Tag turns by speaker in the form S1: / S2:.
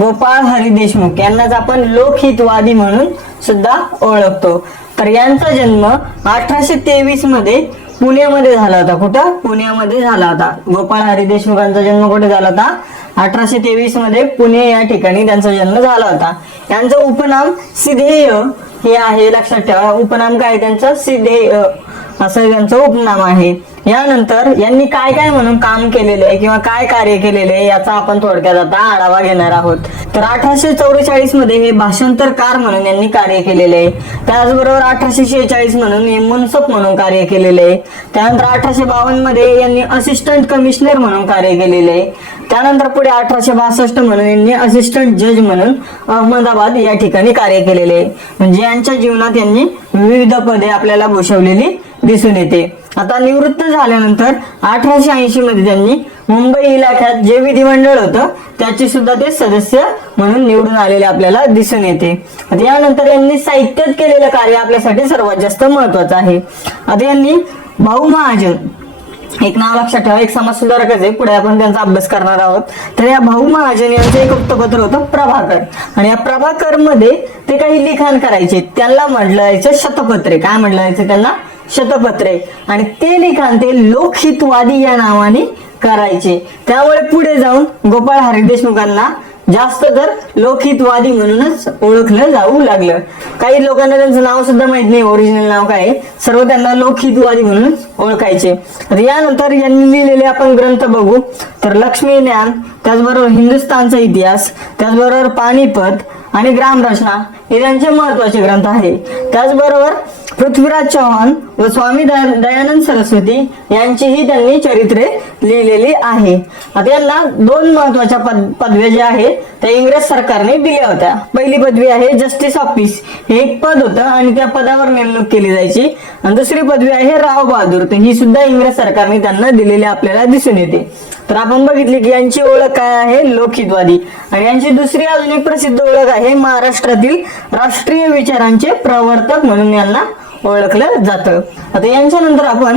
S1: गोपाळ हरी देशमुख यांनाच आपण लोकहितवादी म्हणून सुद्धा ओळखतो. तर यांचा जन्म अठराशे तेवीसमध्ये पुण्यामध्ये झाला होता. कुठं? पुण्यामध्ये झाला होता. गोपाळ हरी देशमुखांचा जन्म कुठे झाला होता? अठराशे तेवीसमध्ये पुणे या ठिकाणी त्यांचा जन्म झाला होता. यांचं उपनाम सिधेय हे आहे लक्षात ठेवा. उपनाम काय त्यांचं? सिधेय. असं यांचं उपनाम आहे. यानंतर यांनी काय काय म्हणून काम केलेलं आहे किंवा काय कार्य केलेले आहे याचा आपण थोडक्यात आता आढावा घेणार आहोत. तर अठराशे चौवेचाळीसमध्ये हे भाषांतरकार म्हणून यांनी कार्य केलेले आहे. त्याचबरोबर अठराशे शेहेचाळीस म्हणून हे मुन्सफ म्हणून कार्य केलेले आहे. त्यानंतर अठराशे बावन्नमध्ये यांनी असिस्टंट कमिशनर म्हणून कार्य केलेले आहे. त्यानंतर पुढे अठराशे बासष्ट म्हणून यांनी असिस्टंट जज म्हणून अहमदाबाद या ठिकाणी कार्य केलेले आहे. म्हणजे यांच्या जीवनात यांनी विविध पदे आपल्याला भूषवलेली दिसून येते. आता निवृत्त झाल्यानंतर अठराशे ऐंशी मध्ये त्यांनी मुंबई इलाख्यात जे विधिमंडळ होतं त्याचे सुद्धा ते सदस्य म्हणून निवडून आलेले आपल्याला दिसून येते. आता यानंतर यांनी साहित्यात केलेलं कार्य आपल्यासाठी सर्वात जास्त महत्वाचं आहे. आता यांनी भाऊ महाजन एक नाव लक्षात ठेवा एक समाज सुधारकच आहे. पुढे आपण त्यांचा अभ्यास करणार आहोत. तर या भाऊ महाजन यांचं एक वृत्तपत्र होतं प्रभाकर. आणि या प्रभाकरमध्ये ते काही लिखाण करायचे. त्यांना म्हटलं जायचं शतपत्रे. काय म्हटलं जायचं त्यांना? शतपत्रे. आणि ते लिखाण ते लोकहितवादी या नावाने करायचे. त्यामुळे पुढे जाऊन गोपाळ हरी देशमुखांना जास्त तर लोकहितवादी म्हणूनच ओळखलं जाऊ लागलं. काही लोकांना त्यांचं नाव सुद्धा माहीत नाही ओरिजिनल नाव काय आहे. सर्व त्यांना लोकहितवादी म्हणून ओळखायचे. यानंतर यांनी लिहिलेले आपण ग्रंथ बघू. तर लक्ष्मी ज्ञान त्याचबरोबर हिंदुस्थानचा इतिहास त्याचबरोबर पानिपत आणि ग्रामरचना हे त्यांचे महत्त्वाचे ग्रंथ आहे. त्याचबरोबर पृथ्वीराज चव्हाण व स्वामी दयानंद सरस्वती यांचीही त्यांनी चरित्रे लिहिलेली आहे. आता यांना दोन महत्त्वाच्या पद पदव्या ज्या आहेत त्या इंग्रज सरकारने दिल्या होत्या. पहिली पदवी आहे जस्टिस ऑफिस हे एक पद होतं आणि त्या पदावर नेमणूक केली जायची. आणि दुसरी पदवी आहे राव बहादूर. ही सुद्धा इंग्रज सरकारने त्यांना दिलेली आपल्याला दिसून येते. तर आपण बघितले की यांची ओळख काय आहे? लोकहितवादी. आणि यांची दुसरी अजून एक प्रसिद्ध ओळख आहे महाराष्ट्रातील राष्ट्रीय विचारांचे प्रवर्तक म्हणून यांना ओळखलं जातं. आता यांच्या नंतर आपण